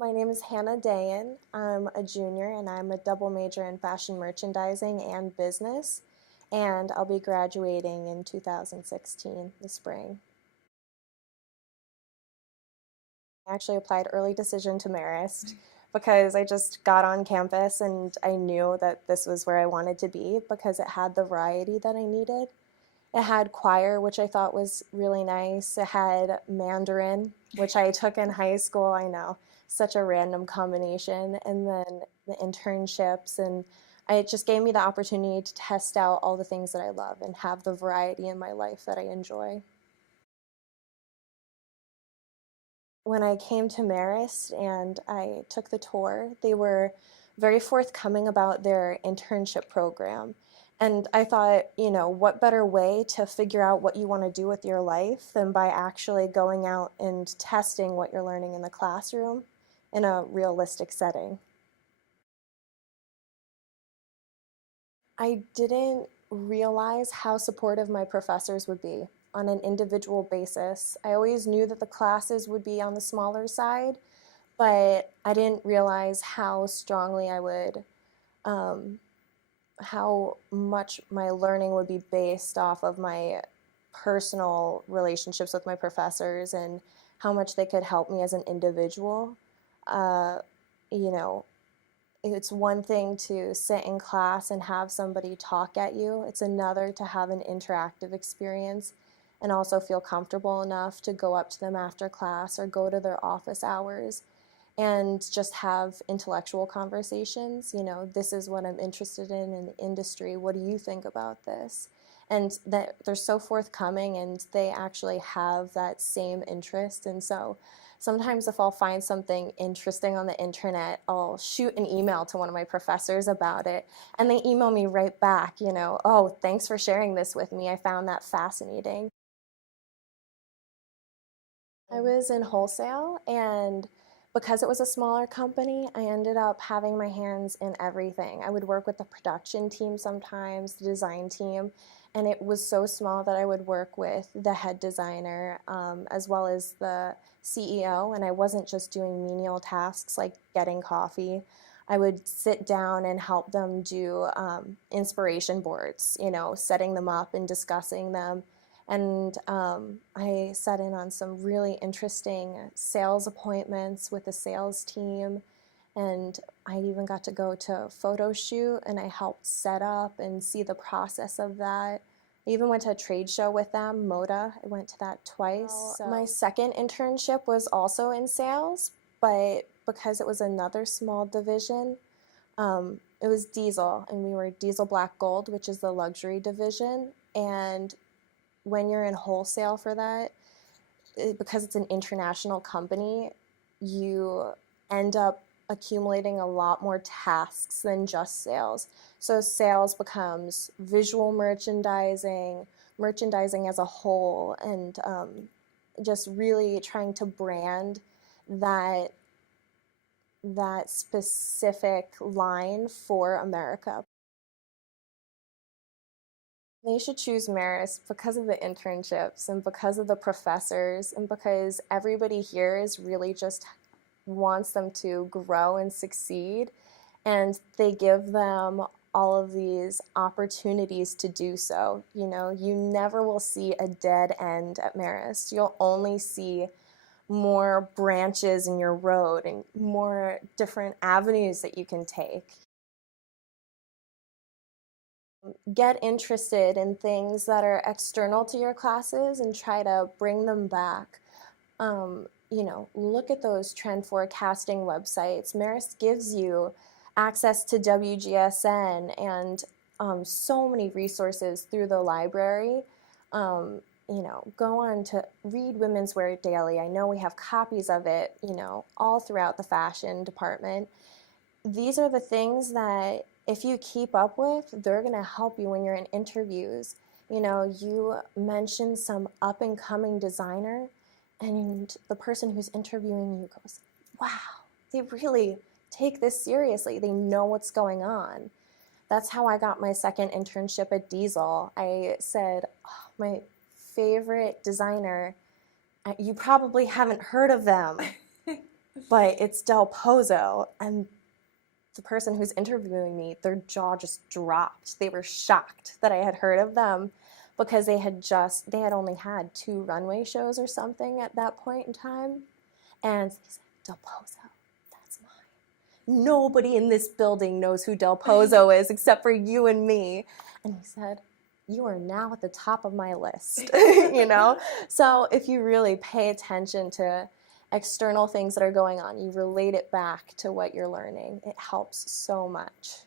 My name is Hannah Dayan. I'm a junior and I'm a double major in fashion merchandising and business, and I'll be graduating in 2016, the spring. I actually applied early decision to Marist because I just got on campus and I knew that this was where I wanted to be because it had the variety that I needed. It had choir, which I thought was really nice. It had Mandarin, which I took in high school. I know, such a random combination. And then the internships, and it just gave me the opportunity to test out all the things that I love and have the variety in my life that I enjoy. When I came to Marist and I took the tour, they were very forthcoming about their internship program. And I thought, what better way to figure out what you want to do with your life than by actually going out and testing what you're learning in the classroom in a realistic setting. I didn't realize how supportive my professors would be on an individual basis. I always knew that the classes would be on the smaller side, but I didn't realize how strongly I would, um, how much my learning would be based off of my personal relationships with my professors and how much they could help me as an individual. Uh, you know, it's one thing to sit in class and have somebody talk at you. It's another to have an interactive experience and also feel comfortable enough to go up to them after class or go to their office hours and just have intellectual conversations. This is what I'm interested in the industry. What do you think about this? And that they're so forthcoming and they actually have that same interest. And so sometimes if I'll find something interesting on the internet, I'll shoot an email to one of my professors about it, and they email me right back, oh, thanks for sharing this with me. I found that fascinating. I was in wholesale, and because it was a smaller company, I ended up having my hands in everything. I would work with the production team sometimes, the design team, and it was so small that I would work with the head designer as well as the CEO, and I wasn't just doing menial tasks like getting coffee. I would sit down and help them do inspiration boards, setting them up and discussing them, and I sat in on some really interesting sales appointments with the sales team. And I even got to go to a photo shoot and I helped set up and see the process of that. I even went to a trade show with them, Moda. I went to that twice. My second internship was also in sales, but because it was another small division, it was diesel, and we were diesel black gold, which is the luxury division. And when you're in wholesale for that, because it's an international company, you end up accumulating a lot more tasks than just sales. So sales becomes visual merchandising, merchandising as a whole, and just really trying to brand that that specific line for America. They should choose Marist because of the internships and because of the professors and because everybody here is really just wants them to grow and succeed, and they give them all of these opportunities to do so. You never will see a dead end at Marist. You'll only see more branches in your road and more different avenues that you can take. Get interested in things that are external to your classes and try to bring them back. Look at those trend forecasting websites. Marist gives you access to WGSN and so many resources through the library. Go on to read Women's Wear Daily. I know we have copies of it, all throughout the fashion department. These are the things that if you keep up with, they're going to help you when you're in interviews. You mention some up and coming designer, and the person who's interviewing you goes, wow, they really take this seriously. They know what's going on. That's how I got my second internship at Diesel. I said, oh, my favorite designer, you probably haven't heard of them. but it's Del Pozo. And the person who's interviewing me, their jaw just dropped. They were shocked that I had heard of them because they had only had 2 runway shows or something at that point in time. And he said, Del Pozo, that's mine. Nobody in this building knows who Del Pozo is except for you and me. And he said, you are now at the top of my list, you know? So if you really pay attention to external things that are going on, you relate it back to what you're learning, it helps so much.